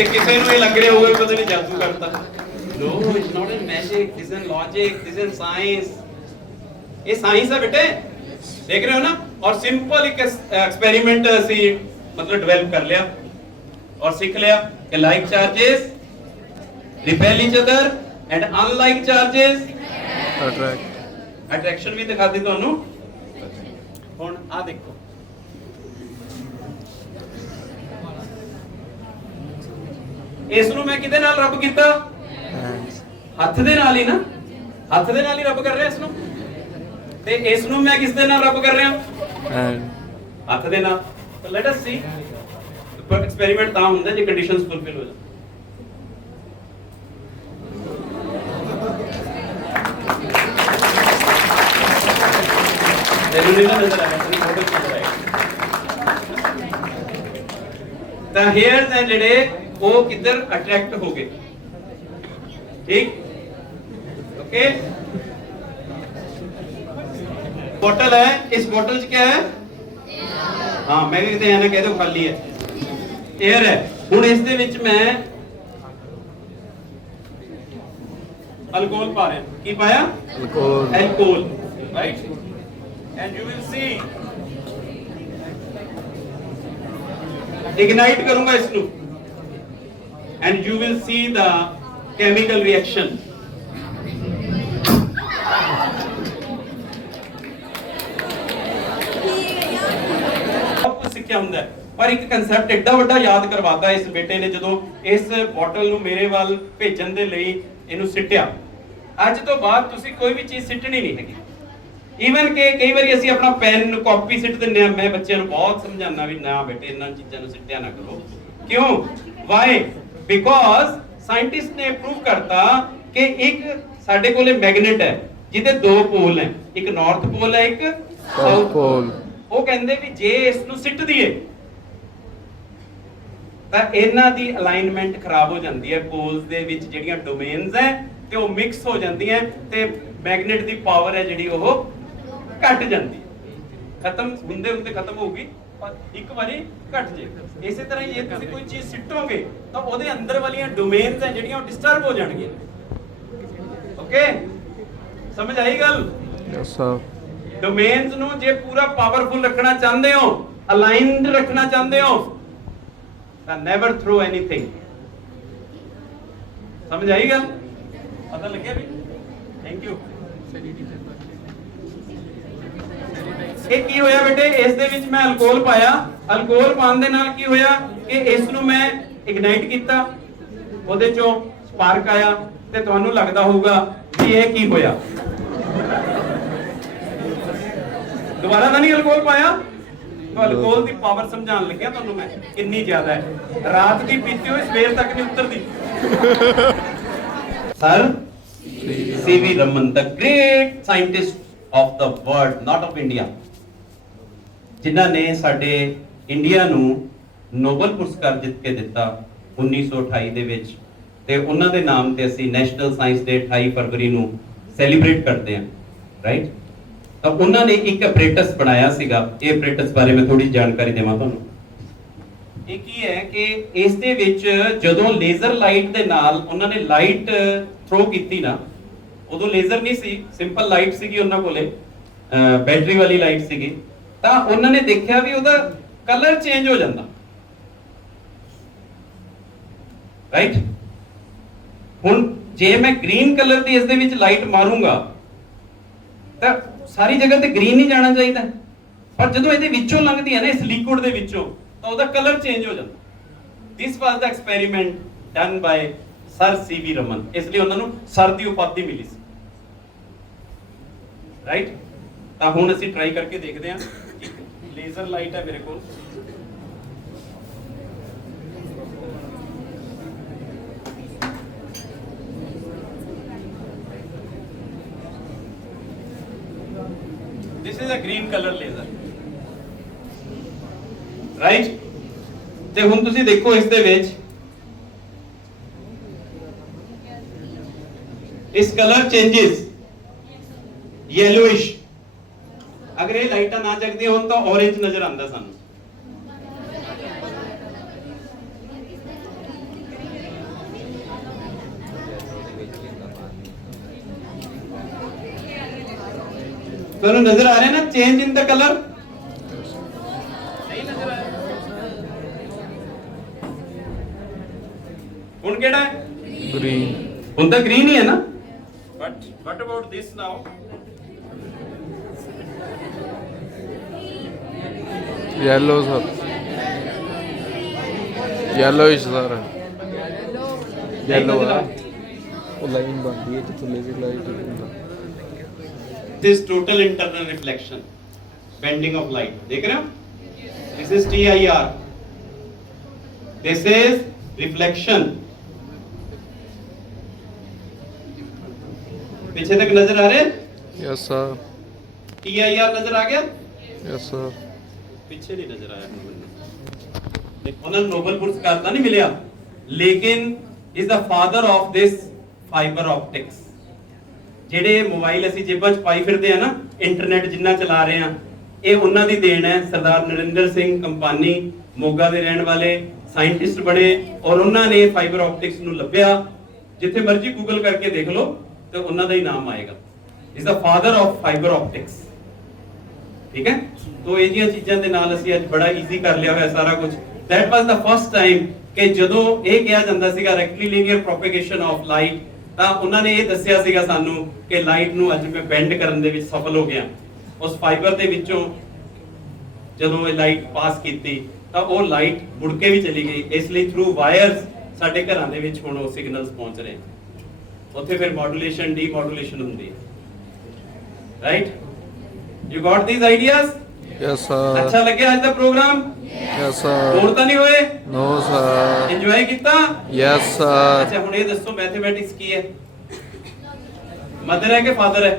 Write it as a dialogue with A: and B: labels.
A: ਵੈਸੇ ਕਿਸੇ ਨੂੰ ਇਹ ਲੱਗ ਰਿਹਾ ਹੋਊਗਾ ਪਤਾ ਨਹੀਂ ਜਾਦੂ ਕਰਤਾ। No it's not in magic this in logic this in science ਇਹ ਸਾਇੰਸ ਹੈ ਬੇਟੇ। ਦੇਖ ਰਹੇ ਹੋ ਨਾ? ਔਰ ਸਿੰਪਲ ਇੱਕ ਐਕਸਪੈਰੀਮੈਂਟ ਅਸੀਂ ਮਤਲਬ ਡਿਵੈਲਪ ਕਰ ਲਿਆ ਔਰ ਸਿੱਖ ਲਿਆ ਕਿ like charges repel each other and unlike charges
B: attract
A: attraction ਵੀ ਦਿਖਾ ਦਿੱਤੀ ਤੁਹਾਨੂੰ। ਹੁਣ ਆ ਦੇਖੋ। ਇਸ ਨੂੰ ਮੈਂ ਕਿਹਦੇ ਨਾਲ ਰੱਬ ਕੀਤਾ? ਹੱਥ ਦੇ ਨਾਲ ਹੀ ਨਾ। ਹੱਥ ਦੇ ਨਾਲ ਹੀ ਰੱਬ ਕਰ ਰਿਹਾ ਇਸ ਨੂੰ। ਤੇ ਇਸ ਨੂੰ ਮੈਂ ਕਿਸ ਦੇ ਨਾਲ ਰੱਬ ਕਰ ਰਿਹਾ? ਹੱਥ ਦੇ ਨਾਲ। ਤਾਂ ਲੈਟ ਅਸ ਸੀ ਪਰ ਐਕਸਪੈਰੀਮੈਂਟ ਤਾਂ ਹੁੰਦਾ ਜੇ ਕੰਡੀਸ਼ਨਸ ਫੁੱਲਫਿਲ ਹੋ ਜਾਣ। ਤਾਂ ਹੇਅਰਸ ਹੈ ਜਿਹੜੇ ਉਹ ਕਿੱਧਰ ਅਟਰੈਕਟ ਹੋ ਗਏ? ਠੀਕ? ਓਕੇ ਬੋਟਲ ਹੈ? ਇਸ ਬੋਟਲ 'ਚ ਕੀ ਹੈ? ਹਾਂ ਮੈਂ ਵੀ ਕਿਤੇ ਐਂ ਨਾ ਕਹਿ ਦਿਓ ਖਾਲੀ ਹੈ। 에ਅਰ ਹੈ। ਹੁਣ ਇਸ ਦੇ ਵਿੱਚ ਮੈਂ ਅਲਕੋਹਲ ਪਾ ਰਿਹਾ। ਕੀ ਪਾਇਆ?
B: Alcohol
A: alcohol right? And you will see ignite ਕਰੂੰਗਾ ਇਸ ਨੂੰ and you will see the chemical reaction. ਸਿੱਖਿਆ ਹੁੰਦਾ ਪਰ ਇੱਕ ਕਨਸੈਪਟ ਐਡਾ ਵੱਡਾ ਯਾਦ ਕਰਵਾਤਾ ਇਸ ਬੇਟੇ ਨੇ ਜਦੋਂ ਇਸ ਬੋਟਲ ਨੂੰ ਮੇਰੇ ਵੱਲ ਭੇਜਣ ਦੇ ਲਈ ਇਹਨੂੰ ਸਿੱਟਿਆ। ਅੱਜ ਤੋਂ ਬਾਅਦ ਤੁਸੀਂ ਕੋਈ ਵੀ ਚੀਜ਼ ਸਿੱਟਣੀ ਨਹੀਂ ਹੈਗੀ। ਈਵਨ ਕਿ ਕਈ ਵਾਰੀ ਅਸੀਂ ਆਪਣਾ ਪੈਨ ਕਾਪੀ ਸਿੱਟ ਦਿੰਦੇ ਆ ਮੈਂ ਬੱਚਿਆਂ ਨੂੰ ਬਹੁਤ ਸਮਝਾਉਣਾ ਵੀ ਨਾ ਬੇਟੇ, ਇਹਨਾਂ ਚੀਜ਼ਾਂ ਨੂੰ ਸਿੱਟਿਆ ਨਾ ਕਰੋ। ਕਿਉਂ? ਵਾਏ ਬਿਕੋਜ਼ ਸਾਇੰਟਿਸਟ ਨੇ ਪ੍ਰੂਵ ਕਰਤਾ ਕਿ ਇੱਕ ਸਾਡੇ ਕੋਲੇ ਮੈਗਨੇਟ ਹੈ ਜਿਹਦੇ ਦੋ ਪੋਲ ਹੈ ਇੱਕ ਨਾਰਥ ਪੋਲ ਹੈ ਇੱਕ ਸਾਊਥ
B: ਪੋਲ
A: ਉਹ ਕਹਿੰਦੇ ਵੀ ਜੇ ਇਸ ਨੂੰ ਸਿੱਟ ਦਈਏ ਤਾਂ ਇਹਨਾਂ ਦੀ ਅਲਾਈਨਮੈਂਟ ਖਰਾਬ ਹੋ ਜਾਂਦੀ ਹੈ। ਪੋਲਸ ਦੇ ਵਿੱਚ ਜਿਹੜੀਆਂ ਡੋਮੇਨਸ ਹੈ ਤੇ ਉਹ ਮਿਕਸ ਹੋ ਜਾਂਦੀਆਂ ਤੇ ਮੈਗਨੇਟ ਦੀ ਪਾਵਰ ਹੈ ਜਿਹੜੀ ਉਹ ਘਟ ਜਾਂਦੀ ਹੈ। ਖਤਮ ਹੁੰਦੇ ਹੁੰਦੇ ਖਤਮ ਹੋਊਗੀ। ਇੱਕ ਵਾਰੀ ਘਟ ਜੇ। ਇਸੇ ਤਰ੍ਹਾਂ ਹੀ ਜੇ ਤੁਸੀਂ ਕੋਈ ਚੀਜ਼ ਸਿੱਟੋਗੇ ਤਾਂ ਉਹਦੇ ਅੰਦਰ ਵਾਲੀਆਂ ਡੋਮੇਨਸ ਹੈ ਜਿਹੜੀਆਂ ਉਹ ਡਿਸਟਰਬ ਹੋ ਜਾਣਗੀਆਂ। ਓਕੇ ਸਮਝ ਆਈ ਗੱਲ?
B: ਯੈਸ ਸਰ
A: ਡੋਮੇਨਸ ਨੂੰ ਜੇ ਪੂਰਾ ਪਾਵਰਫੁਲ ਰੱਖਣਾ ਚਾਹੁੰਦੇ ਹੋ ਅਲਾਈਨਡ ਰੱਖਣਾ ਚਾਹੁੰਦੇ ਹੋ ਤਾਂ ਨੈਵਰ ਥਰੋ ਐਨੀਥਿੰਗ ਸਮਝ ਆਈ ਗੱਲ? ਪਤਾ ਲੱਗਿਆ ਵੀ? ਥੈਂਕ ਯੂ ਇਹ ਕੀ ਹੋਇਆ ਬੇਟੇ? ਇਸ ਦੇ ਵਿੱਚ ਮੈਂ ਅਲਕੋਹਲ ਪਾਇਆ। ਅਲਕੋਹਲ ਪਾਉਣ ਦੇ ਨਾਲ ਕੀ ਹੋਇਆ ਕਿ ਇਸ ਨੂੰ ਮੈਂ ਇਗਨਾਈਟ ਕੀਤਾ। ਉਹਦੇ ਚੋਂ ਸਪਾਰਕ ਆਇਆ ਤੇ ਤੁਹਾਨੂੰ ਲੱਗਦਾ ਹੋਊਗਾ ਵੀ ਇਹ ਕੀ ਹੋਇਆ। ਦੁਬਾਰਾ ਤਾਂ ਨਹੀਂ ਅਲਕੋਹਲ ਪਾਇਆ? ਤਾਂ ਅਲਕੋਹਲ ਦੀ ਪਾਵਰ ਸਮਝਾਉਣ ਲੱਗਿਆ ਤੁਹਾਨੂੰ ਮੈਂ, ਕਿੰਨੀ ਜ਼ਿਆਦਾ ਹੈ। ਰਾਤ ਦੀ ਪੀਤੀ ਹੋਈ, ਸਵੇਰ ਤੱਕ ਨਹੀਂ ਉਤਰਦੀ। Sir C V Raman the great scientist of the world, not of india ਜਿਨ੍ਹਾਂ ਨੇ ਸਾਡੇ ਇੰਡੀਆ ਨੂੰ ਨੋਬਲ ਪੁਰਸਕਾਰ ਜਿੱਤ ਕੇ ਦਿੱਤਾ 1928 ਦੇ ਵਿੱਚ। ਤੇ ਉਹਨਾਂ ਦੇ ਨਾਮ ਤੇ ਅਸੀਂ ਨੈਸ਼ਨਲ ਸਾਇੰਸ ਡੇ 28 ਫਰਵਰੀ ਨੂੰ ਸੈਲੀਬ੍ਰੇਟ ਕਰਦੇ ਹਾਂ ਰਾਈਟ ਤਾਂ ਉਹਨਾਂ ਨੇ ਇੱਕ ਅਪਰੇਟਸ ਬਣਾਇਆ ਸੀਗਾ। ਇਹ ਅਪਰੇਟਸ ਬਾਰੇ ਮੈਂ ਥੋੜੀ ਜਾਣਕਾਰੀ ਦੇਵਾਂ ਤੁਹਾਨੂੰ। ਇਹ ਕੀ ਹੈ ਕਿ ਇਸ ਦੇ ਵਿੱਚ ਜਦੋਂ ਲੇਜ਼ਰ ਲਾਈਟ ਦੇ ਨਾਲ ਉਹਨਾਂ ਨੇ ਲਾਈਟ ਥਰੋ ਕੀਤੀ ਨਾ, ਉਦੋਂ ਲੇਜ਼ਰ ਨਹੀਂ ਸੀ, ਸਿੰਪਲ ਲਾਈਟ ਸੀਗੀ ਉਹਨਾਂ ਕੋਲੇ ਬੈਟਰੀ ਵਾਲੀ ਲਾਈਟ ਸੀਗੀ। ਤਾਂ ਉਹਨਾਂ ਨੇ ਦੇਖਿਆ ਵੀ ਉਹਦਾ ਕਲਰ ਚੇਂਜ ਹੋ ਜਾਂਦਾ। ਰਾਈਟ ਹੁਣ ਜੇ ਮੈਂ ਗ੍ਰੀਨ ਕਲਰ ਦੀ ਇਸ ਦੇ ਵਿੱਚ ਲਾਈਟ ਮਾਰੂੰਗਾ, ਤਾਂ ਸਾਰੀ ਜਗ੍ਹਾ ਤੇ ਗ੍ਰੀਨ ਹੀ ਜਾਣਾ ਚਾਹੀਦਾ। ਪਰ ਜਦੋਂ ਇਹਦੇ ਵਿੱਚੋਂ ਲੰਘਦੀ ਹੈ ਨਾ, ਇਸ ਲਿਕੁਇਡ ਦੇ ਵਿੱਚੋਂ, ਤਾਂ ਉਹਦਾ ਕਲਰ ਚੇਂਜ ਹੋ ਜਾਂਦਾ। This was the experiment done by sir C V Raman ਇਸ ਲਈ ਉਹਨਾਂ ਨੂੰ ਸਰ ਦੀ ਉਪਾਧੀ ਮਿਲੀ ਸੀ। ਰਾਈਟ ਤਾਂ ਹੁਣ ਅਸੀਂ ਟਰਾਈ ਕਰਕੇ ਦੇਖਦੇ ਹਾਂ। ਇੱਕ ਲੇਜ਼ਰ ਲਾਈਟ ਹੈ ਮੇਰੇ ਕੋਲ this is a green color laser right ਤੇ ਹੁਣ ਤੁਸੀਂ ਦੇਖੋ ਇਸ ਦੇ ਵਿੱਚ ਇਸ ਕਲਰ ਚੇਂजेस yellowish ਅਗਰ ਇਹ ਲਾਈਟਾਂ ਨਾ ਜਗਦੀਆਂ ਹੋਣ ਤਾਂ ਔਰੇਂਜ ਨਜ਼ਰ ਆਉਂਦਾ ਸਾਨੂੰ। ਤੁਹਾਨੂੰ ਨਜ਼ਰ ਆ ਰਿਹਾ ਨਾ ਚੇਂਜ ਇਨ ਦਾ ਕਲਰ ਨਹੀਂ ਨਜ਼ਰ ਆ ਹੁਣ ਕਿਹੜਾ ਹੈ?
B: ਗ੍ਰੀਨ
A: ਹੁਣ ਤਾਂ ਗ੍ਰੀਨ ਹੀ ਹੈ ਨਾ। But what about this now
B: yellow sir yellow he sir yellow line बनती है जितने laser light
A: this total internal reflection bending of light देख रहे हो? This is T I R this is reflection पीछे तक नज़र आ रहे yes
B: sir T
A: I R नज़र आ गया?
B: यस yes, सर
A: ਪਿੱਛੇ ਨਹੀਂ ਨਜ਼ਰ ਆਇਆ ਮੈਨੂੰ ਉਹਨਾਂ ਨੂੰ ਨੋਬਲ ਪੁਰਸਕਾਰ ਤਾਂ ਨਹੀਂ ਮਿਲਿਆ, ਲੇਕਿਨ ਇਸ ਦਾ father of this fibre optics ਜਿਹੜੇ ਮੋਬਾਈਲ ਅਸੀਂ ਜੇਬਾਂ 'ਚ ਪਾਈ ਫਿਰਦੇ ਆ ਨਾ ਇੰਟਰਨੈਟ ਜਿੰਨਾ ਚਲਾ ਰਹੇ ਆ, ਇਹ ਉਹਨਾਂ ਦੀ ਦੇਣ ਹੈ। ਸਰਦਾਰ ਨਰਿੰਦਰ ਸਿੰਘ ਕੰਪਾਨੀ ਮੋਗਾ ਦੇ ਰਹਿਣ ਵਾਲੇ ਸਾਇੰਟਿਸਟ ਬਣੇ ਔਰ ਉਹਨਾਂ ਨੇ ਫਾਈਬਰ ਆਪਟਿਕਸ ਨੂੰ ਲੱਭਿਆ। ਜਿੱਥੇ ਮਰਜ਼ੀ ਗੂਗਲ ਕਰਕੇ ਦੇਖ ਲਓ, ਤੇ ਉਹਨਾਂ ਦਾ ਹੀ ਨਾਮ ਆਏਗਾ। Is the father of fibre optics ਠੀਕ ਹੈ? ਤੋ ਇਹ ਜੀਆਂ ਚੀਜ਼ਾਂ ਦੇ ਨਾਲ ਅਸੀਂ ਅੱਜ ਬੜਾ ਈਜ਼ੀ ਕਰ ਲਿਆ ਹੋਇਆ ਸਾਰਾ ਕੁਝ that was the first time ਕਿ ਜਦੋਂ ਇਹ ਕਿਹਾ ਜਾਂਦਾ ਸੀਗਾ ਰੈਕਟੀਲੀਨੀਅਰ ਪ੍ਰੋਪਗੇਸ਼ਨ ਆਫ ਲਾਈਟ ਤਾਂ ਉਹਨਾਂ ਨੇ ਇਹ ਦੱਸਿਆ ਸੀਗਾ ਸਾਨੂੰ ਕਿ ਲਾਈਟ ਨੂੰ ਅੱਜ ਮੈਂ ਬੈਂਡ ਕਰਨ ਦੇ ਵਿੱਚ ਸਫਲ ਹੋ ਗਿਆ। ਉਸ ਫਾਈਬਰ ਦੇ ਵਿੱਚੋਂ ਜਦੋਂ ਇਹ ਲਾਈਟ ਪਾਸ ਕੀਤੀ, ਤਾਂ ਉਹ ਲਾਈਟ ਮੁੜ ਕੇ ਵੀ ਚਲੀ ਗਈ। ਇਸ ਲਈ ਥਰੂ ਵਾਇਰਸ ਸਾਡੇ ਘਰਾਂ ਦੇ ਵਿੱਚ ਹੁਣ ਉਹ ਸਿਗਨਲਸ ਪਹੁੰਚ ਰਹੇ। ਉੱਥੇ ਫਿਰ ਮੋਡੂਲੇਸ਼ਨ ਡੀਮੋਡੂਲੇਸ਼ਨ ਹੁੰਦੀ ਹੈ। Right you got these ideas
B: yes sir
A: ਅੱਛਾ ਲੱਗਿਆ ਅੱਜ ਦਾ ਪ੍ਰੋਗਰਾਮ
B: ਯੈਸ
A: ਹੋਰ
B: ਸਰ
A: ਤਾਂ ਨਹੀਂ ਹੋਏ
B: ਨੋ ਸਰ
A: ਇੰਜੋਏ ਕੀਤਾ
B: ਯੈਸ ਸਰ
A: ਅੱਛਾ ਹੁਣ ਇਹ ਦੱਸੋ ਮੈਥਮੈਟਿਕਸ ਕੀ ਹੈ ਮਦਰ ਹੈ ਕਿ ਫਾਦਰ ਹੈ